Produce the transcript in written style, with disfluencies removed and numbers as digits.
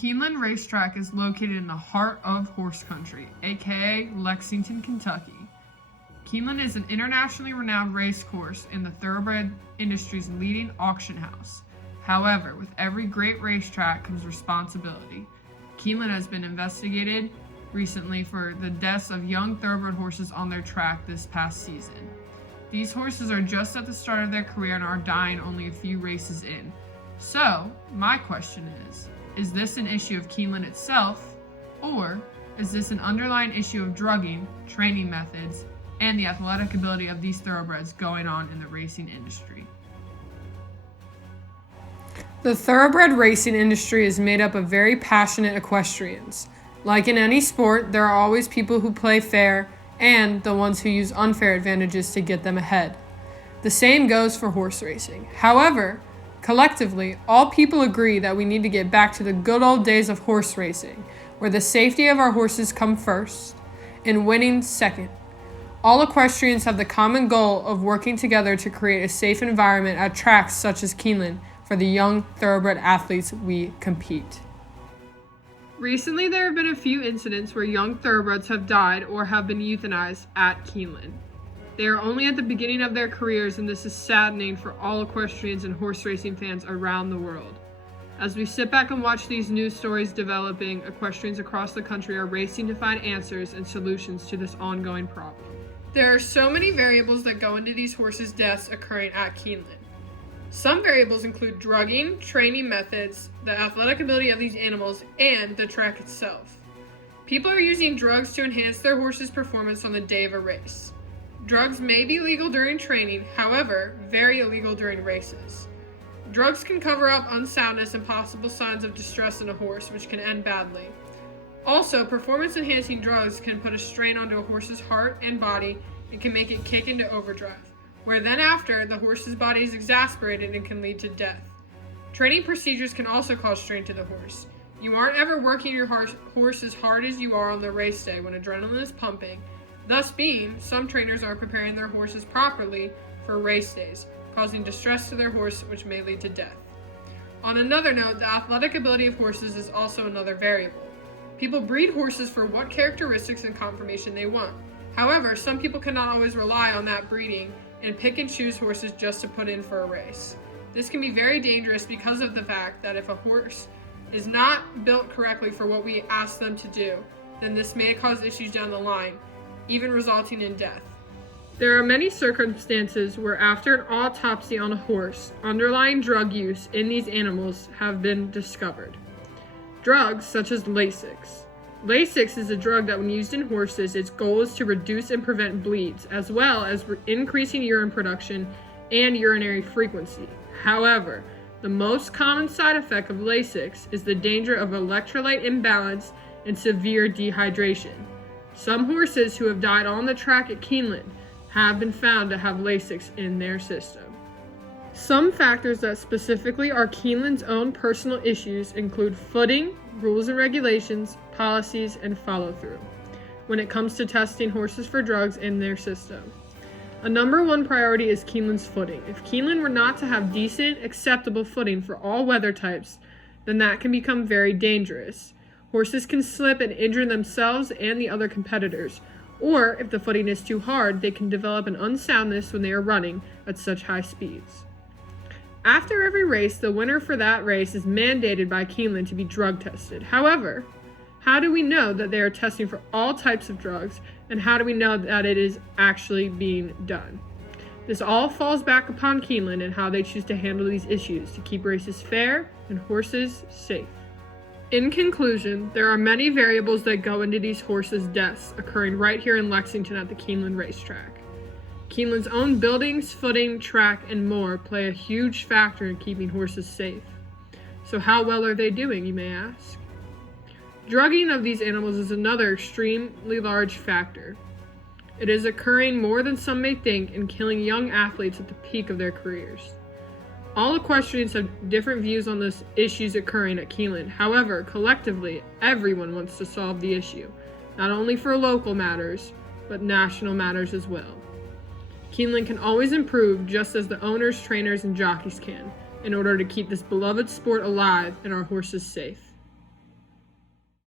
Keeneland Racetrack is located in the heart of horse country, aka Lexington, Kentucky. Keeneland is an internationally renowned race course and the thoroughbred industry's leading auction house. However, with every great racetrack comes responsibility. Keeneland has been investigated recently for the deaths of young thoroughbred horses on their track this past season. These horses are just at the start of their career and are dying only a few races in. So, my question is this an issue of Keeneland itself, or is this an underlying issue of drugging, training methods, and the athletic ability of these thoroughbreds going on in the racing industry? The thoroughbred racing industry is made up of very passionate equestrians. Like in any sport, there are always people who play fair and the ones who use unfair advantages to get them ahead. The same goes for horse racing. However, collectively, all people agree that we need to get back to the good old days of horse racing, where the safety of our horses come first and winning second. All equestrians have the common goal of working together to create a safe environment at tracks such as Keeneland for the young thoroughbred athletes we compete. Recently, there have been a few incidents where young thoroughbreds have died or have been euthanized at Keeneland. They are only at the beginning of their careers, and this is saddening for all equestrians and horse racing fans around the world. As we sit back and watch these news stories developing, equestrians across the country are racing to find answers and solutions to this ongoing problem. There are so many variables that go into these horses' deaths occurring at Keeneland. Some variables include drugging, training methods, the athletic ability of these animals, and the track itself. People are using drugs to enhance their horse's performance on the day of a race. Drugs may be legal during training, however, very illegal during races. Drugs can cover up unsoundness and possible signs of distress in a horse, which can end badly. Also, performance-enhancing drugs can put a strain onto a horse's heart and body and can make it kick into overdrive, where then after, the horse's body is exasperated and can lead to death. Training procedures can also cause strain to the horse. You aren't ever working your horse as hard as you are on the race day when adrenaline is pumping. Thus being, some trainers aren't preparing their horses properly for race days, causing distress to their horse, which may lead to death. On another note, the athletic ability of horses is also another variable. People breed horses for what characteristics and conformation they want. However, some people cannot always rely on that breeding and pick and choose horses just to put in for a race. This can be very dangerous because of the fact that if a horse is not built correctly for what we ask them to do, then this may cause issues down the line, even resulting in death. There are many circumstances where after an autopsy on a horse, underlying drug use in these animals have been discovered. Drugs such as Lasix. Lasix is a drug that when used in horses, its goal is to reduce and prevent bleeds, as well as increasing urine production and urinary frequency. However, the most common side effect of Lasix is the danger of electrolyte imbalance and severe dehydration. Some horses who have died on the track at Keeneland have been found to have Lasix in their system. Some factors that specifically are Keeneland's own personal issues include footing, rules and regulations, policies, and follow-through when it comes to testing horses for drugs in their system. A number one priority is Keeneland's footing. If Keeneland were not to have decent, acceptable footing for all weather types, then that can become very dangerous. Horses can slip and injure themselves and the other competitors, or if the footing is too hard, they can develop an unsoundness when they are running at such high speeds. After every race, the winner for that race is mandated by Keeneland to be drug tested. However, how do we know that they are testing for all types of drugs, and how do we know that it is actually being done? This all falls back upon Keeneland and how they choose to handle these issues to keep races fair and horses safe. In conclusion, there are many variables that go into these horses' deaths occurring right here in Lexington at the Keeneland racetrack. Keeneland's own buildings, footing, track, and more play a huge factor in keeping horses safe. So how well are they doing, you may ask? Drugging of these animals is another extremely large factor. It is occurring more than some may think and killing young athletes at the peak of their careers. All equestrians have different views on the issues occurring at Keeneland. However, collectively, everyone wants to solve the issue, not only for local matters, but national matters as well. Keeneland can always improve just as the owners, trainers, and jockeys can, in order to keep this beloved sport alive and our horses safe.